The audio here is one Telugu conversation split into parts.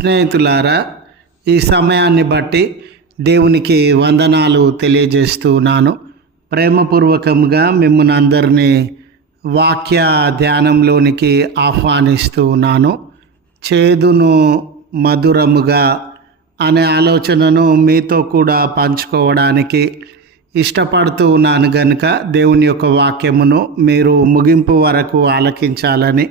స్నేహితులారా ఈ సమయాన్ని బట్టి దేవునికి వందనాలు తెలియజేస్తున్నాను ప్రేమపూర్వకంగా మిమ్మల్ని అందరినీ వాక్య ధ్యానంలోనికి ఆహ్వానిస్తూ ఉన్నాను. చేదును మధురముగా అనే ఆలోచనను మీతో కూడా పంచుకోవడానికి ఇష్టపడుతూ ఉన్నాను గనుక దేవుని యొక్క వాక్యమును మీరు ముగింపు వరకు ఆలకించాలని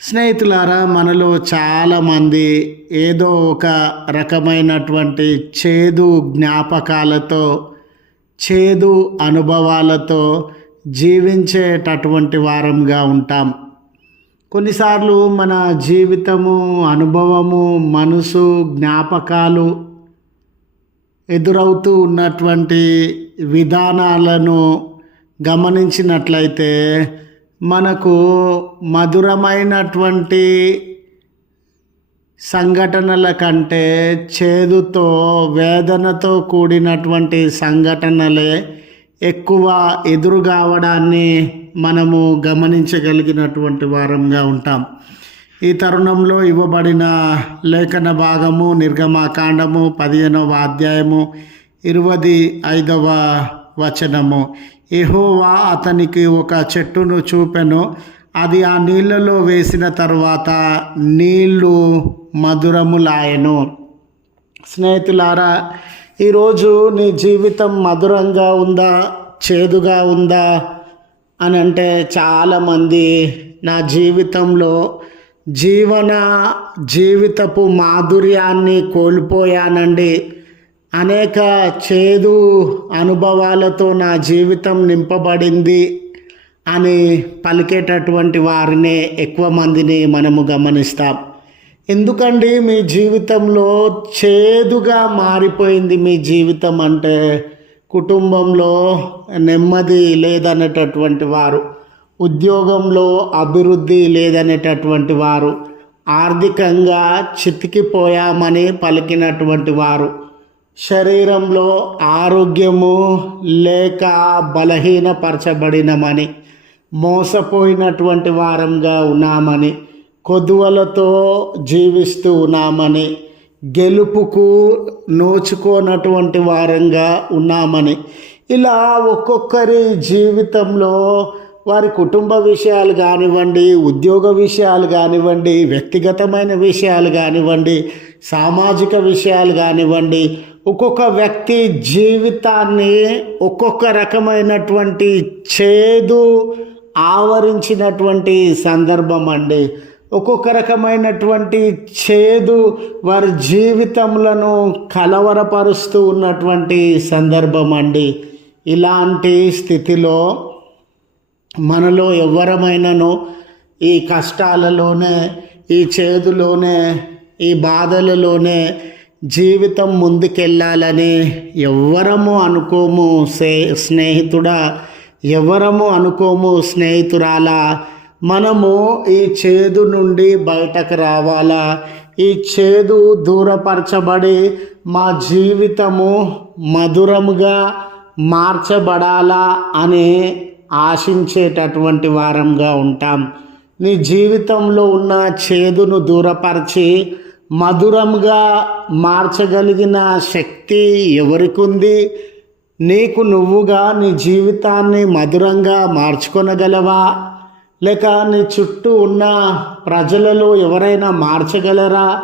స్నేహితులారా మనలో చాలామంది ఏదో ఒక రకమైనటువంటి చేదు జ్ఞాపకాలతో చేదు అనుభవాలతో జీవించేటటువంటి వారంగా ఉంటాం. కొన్నిసార్లు మన జీవితము అనుభవము మనసు జ్ఞాపకాలు ఎదురవుతూ ఉన్నటువంటి విధానాలను గమనించినట్లయితే మనకు మధురమైనటువంటి సంఘటనల కంటే చేదుతో వేదనతో కూడినటువంటి సంఘటనలే ఎక్కువ ఎదురు కావడాన్ని మనము గమనించగలిగినటువంటి వారంగా ఉంటాం. ఈ తరుణంలో ఇవ్వబడిన లేఖన భాగము నిర్గమాకాండము పదిహేనవ అధ్యాయము ఇరవై ఐదవ వచనము. ఎహోవా అతనికి ఒక చెట్టును చూపెను. అది ఆ నీళ్ళలో వేసిన తర్వాత నీళ్ళు మధురములాయను. స్నేహితులారా ఈరోజు నీ జీవితం మధురంగా ఉందా చేదుగా ఉందా అని అంటే చాలామంది నా జీవితంలో జీవన జీవితపు మాధుర్యాన్ని కోల్పోయానండి. అనేక చేదు అనుభవాలతో నా జీవితం నింపబడింది అని పలికేటటువంటి వారినే ఎక్కువ మందిని మనము గమనిస్తాం. ఎందుకండి మీ జీవితంలో చేదుగా మారిపోయింది మీ జీవితం అంటే కుటుంబంలో నెమ్మది లేదనేటటువంటి వారు ఉద్యోగంలో అభివృద్ధి లేదనేటటువంటి వారు ఆర్థికంగా చితికిపోయామని పలికినటువంటి వారు శరీరంలో ఆరోగ్యము లేక బలహీనపరచబడినమని మోసపోయినటువంటి వారంగా ఉన్నామని కొదువలతో జీవిస్తూ ఉన్నామని గెలుపుకు నోచుకోనటువంటి వారంగా ఉన్నామని ఇలా ఒక్కొక్కరి జీవితంలో వారి కుటుంబ విషయాలు కానివ్వండి ఉద్యోగ విషయాలు కానివ్వండి వ్యక్తిగతమైన విషయాలు కానివ్వండి సామాజిక విషయాలు కానివ్వండి ఒక్కొక్క వ్యక్తి జీవితాన్ని ఒక్కొక్క రకమైనటువంటి చేదు ఆవరించినటువంటి సందర్భం అండి. ఒక్కొక్క రకమైనటువంటి చేదు వారి జీవితములను కలవరపరుస్తూ ఉన్నటువంటి సందర్భం అండి. ఇలాంటి స్థితిలో మనలో ఎవరమైనను ఈ కష్టాలలోనే ఈ చేదులోనే ఈ బాధలలోనే జీవితం ముందుకెళ్ళాలని ఎవ్వరము అనుకోము సే స్నేహితుడా ఎవరము అనుకోము స్నేహితురాలా. మనము ఈ చేదు నుండి బయటకు రావాలా. ఈ చేదు దూరపరచబడి మా జీవితము మధురముగా మార్చబడాలా అని ఆశించేటటువంటి వారంగా ఉంటాం. నీ జీవితంలో ఉన్న చేదును దూరపరిచి మధురంగా మార్చగలిగిన శక్తి ఎవరికి ఉంది నీకు నువ్వుగా నీ జీవితాన్ని మధురంగా మార్చుకొనగలవా? లేక నీ చుట్టూ ఉన్న ప్రజలలో ఎవరైనా మార్చగలరా?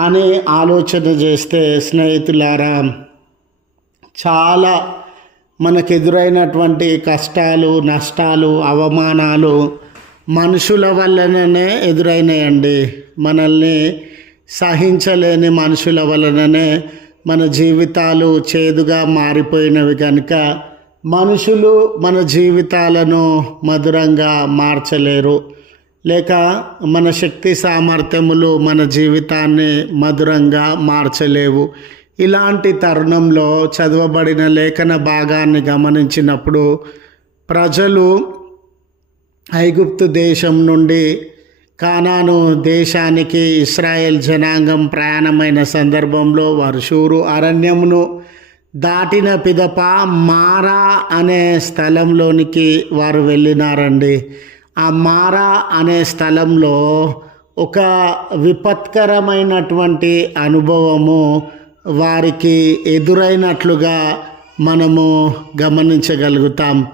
అనే ఆలోచన చేస్తే స్నేహితులారా చాలా మనకు ఎదురైనటువంటి కష్టాలు నష్టాలు అవమానాలు మనుషుల వల్లనే ఎదురైనాయండి. మనల్ని సహించలేని మనుషుల వలననే మన జీవితాలు చేదుగా మారిపోయినవి కనుక మనుషులు మన జీవితాలను మధురంగా మార్చలేరు. లేక మన శక్తి సామర్థ్యములు మన జీవితాన్ని మధురంగా మార్చలేవు. ఇలాంటి తరుణంలో చదవబడిన లేఖన భాగాన్ని గమనించినప్పుడు ప్రజలు ఐగుప్తు దేశం నుండి కానాను దేశానికి ఇస్రాయేల్ జనాంగం ప్రయాణమైన సందర్భంలో వారు షూరు అరణ్యమును దాటిన పిదప మారా అనే స్థలంలోనికి వారు వెళ్ళినారండి. ఆ మారా అనే స్థలంలో ఒక విపత్కరమైనటువంటి అనుభవము వారికి ఎదురైనట్లుగా మనము గమనించగలుగుతాం.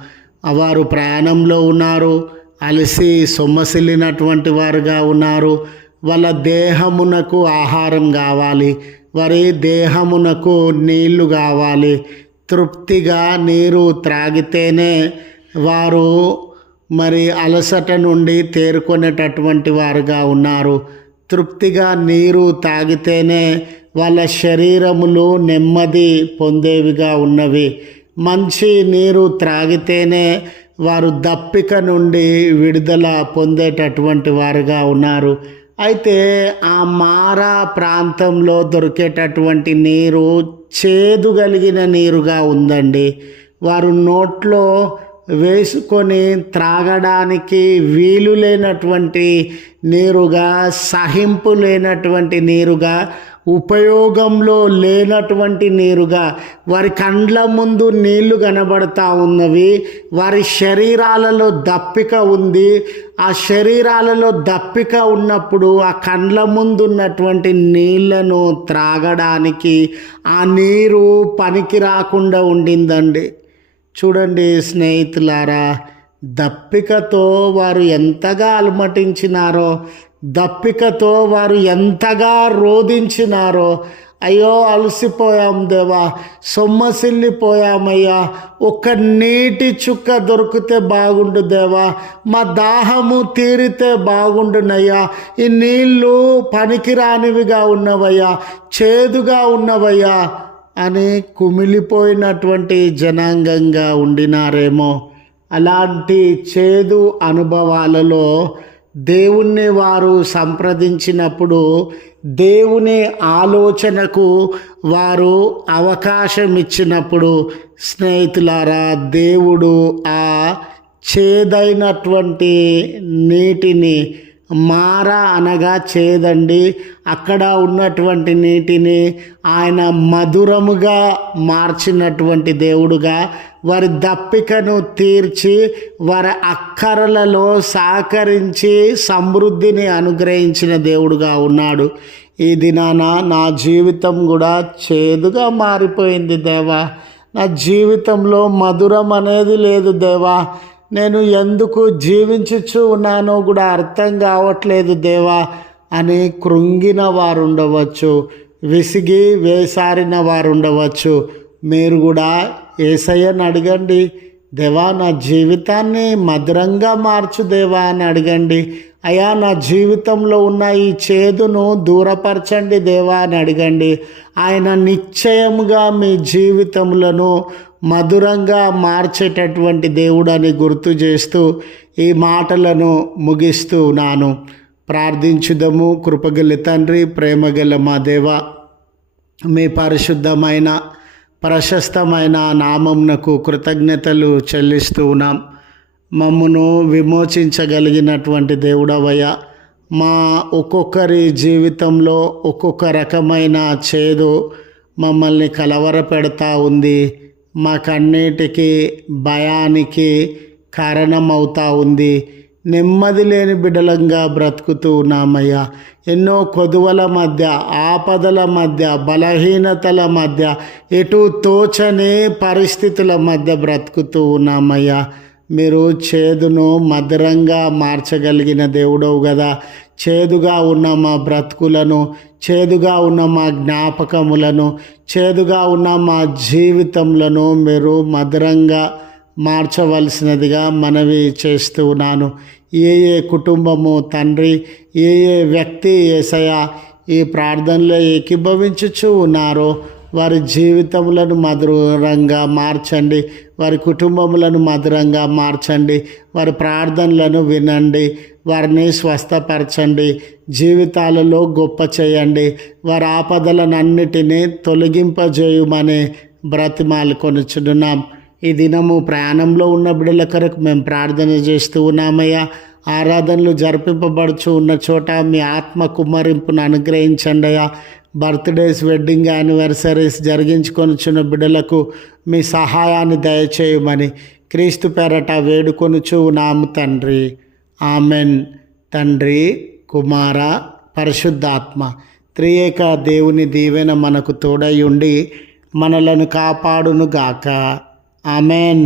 వారు ప్రయాణంలో ఉన్నారు. అలసి సొమ్మసిల్లినటువంటి వారుగా ఉన్నారు. వాళ్ళ దేహమునకు ఆహారం కావాలి. వారి దేహమునకు నీళ్ళు కావాలి. తృప్తిగా నీరు త్రాగితేనే వారు మరి అలసట నుండి తేరుకునేటటువంటి వారుగా ఉన్నారు. తృప్తిగా నీరు తాగితేనే వాళ్ళ శరీరములు నెమ్మది పొందేవిగా ఉన్నవి. మంచి నీరు త్రాగితేనే వారు దప్పిక నుండి విడుదల పొందేటటువంటి వారుగా ఉన్నారు. అయితే ఆ మారా ప్రాంతంలో దొరికేటటువంటి నీరు చేదు కలిగిన నీరుగా ఉందండి. వారు నోట్లో వేసుకొని త్రాగడానికి వీలు లేనటువంటి నీరుగా సహింపు లేనటువంటి నీరుగా ఉపయోగంలో లేనటువంటి నీరుగా వారి కండ్ల ముందు నీళ్ళు కనబడతా ఉన్నవి వారి శరీరాలలో దప్పిక ఉంది. ఆ శరీరాలలో దప్పిక ఉన్నప్పుడు ఆ కండ్ల ముందు ఉన్నటువంటి నీళ్ళను త్రాగడానికి ఆ నీరు పనికి రాకుండా ఉండిందండి. చూడండి స్నేహితులారా దప్పికతో వారు ఎంతగా అలమటించినారో దప్పికతో వారు ఎంతగా రోధించినారో అయ్యో అలసిపోయాం దేవా సొమ్మసిల్లిపోయామయ్యా ఒక్క నీటి చుక్క దొరికితే బాగుండు దేవా మా దాహము తీరితే బాగుండునయ్యా ఈ నీళ్ళు పనికిరానివిగా ఉన్నవయ్యా చేదుగా ఉన్నవయ్యా అని కుమిలిపోయినటువంటి జనాంగంగా ఉండినారేమో. అలాంటి చేదు అనుభవాలలో దేవుణ్ణి వారు సంప్రదించినప్పుడు దేవుని ఆలోచనకు వారు అవకాశం ఇచ్చినప్పుడు స్నేహితులారా దేవుడు ఆ చేదైనటువంటి నీటిని మార అనగా చేదండి. అక్కడ ఉన్నటువంటి నీటిని ఆయన మధురముగా మార్చినటువంటి దేవుడుగా వారి దప్పికను తీర్చి వారి అక్కరలలో సహకరించి సమృద్ధిని అనుగ్రహించిన దేవుడుగా ఉన్నాడు. ఈ దినాన నా జీవితం కూడా చేదుగా మారిపోయింది దేవా. నా జీవితంలో మధురం అనేది లేదు దేవా. నేను ఎందుకు జీవించుచు ఉన్నానో కూడా అర్థం కావట్లేదు దేవా. అని కృంగిన వారు ఉండవచ్చు విసిగి వేసారిన వారు ఉండవచ్చు మీరు కూడా ఏసయ్యని అడగండి. దేవా నా జీవితాన్ని మధురంగా మార్చు దేవా అని అడగండి. అయా నా జీవితంలో ఉన్న ఈ చేదును దూరపరచండి దేవా అని అడగండి. ఆయన నిశ్చయముగా మీ జీవితములను మధురంగా మార్చేటటువంటి దేవుడని గుర్తు చేస్తూ ఈ మాటలను ముగిస్తూ నాను ప్రార్థించుదము. కృపగల తండ్రి ప్రేమగల మా దేవ మీ పరిశుద్ధమైన ప్రశస్తమైన నామంనకు కృతజ్ఞతలు చెల్లిస్తూ ఉన్నాం. మమ్మను విమోచించగలిగినటువంటి దేవుడవయ్య మా ఒక్కొక్కరి జీవితంలో ఒక్కొక్క రకమైన చేదు మమ్మల్ని కలవరపెడతా ఉంది. మాకన్నిటికీ భయానికి కారణమవుతా ఉంది. నెమ్మది లేని బిడలంగా బ్రతుకుతూ ఉన్నామయ్యా. ఎన్నో కొదువల మధ్య ఆపదల మధ్య బలహీనతల మధ్య ఎటు తోచని పరిస్థితుల మధ్య బ్రతుకుతూ ఉన్నామయ్యా. మీరు చేదును మధురంగా మార్చగలిగిన దేవుడవు కదా చేదుగా ఉన్న మా బ్రతుకులను చేదుగా ఉన్న మా జ్ఞాపకములను చేదుగా ఉన్న మా జీవితంలో మీరు మధురంగా మార్చవలసినదిగా మనవి చేస్తూ ఉన్నాను. ఏ ఏ కుటుంబము తండ్రి ఏ ఏ వ్యక్తి ఏసయ ఈ ప్రార్థనలో ఏకీభవించుచు ఉన్నారో వారి జీవితములను మధురంగా మార్చండి. వారి కుటుంబములను మధురంగా మార్చండి. వారి ప్రార్థనలను వినండి. వారిని స్వస్థపరచండి. జీవితాలలో గొప్ప చేయండి. వారి ఆపదలనన్నిటినీ తొలగింపజేయమని బ్రతిమాలు కొనుచున్నాం. ఈ దినము ప్రయాణంలో ఉన్న బిడ్డల కొరకు మేము ప్రార్థన చేస్తూ ఉన్నామయ్యా. ఆరాధనలు జరిపింపబడుచు ఉన్న చోట మీ ఆత్మ కుమ్మరింపును అనుగ్రహించండి అయ్యా. బర్త్డేస్ వెడ్డింగ్ యానివర్సరీస్ జరిగించుకొనిచున్న బిడ్డలకు మీ సహాయాన్ని దయచేయమని క్రీస్తు పేరట వేడుకొనుచు నాము తండ్రి. ఆమెన్. తండ్రి కుమార పరిశుద్ధాత్మ త్రియేక దేవుని దీవెన మనకు తోడై ఉండి మనలను కాపాడును గాక ఆమెన్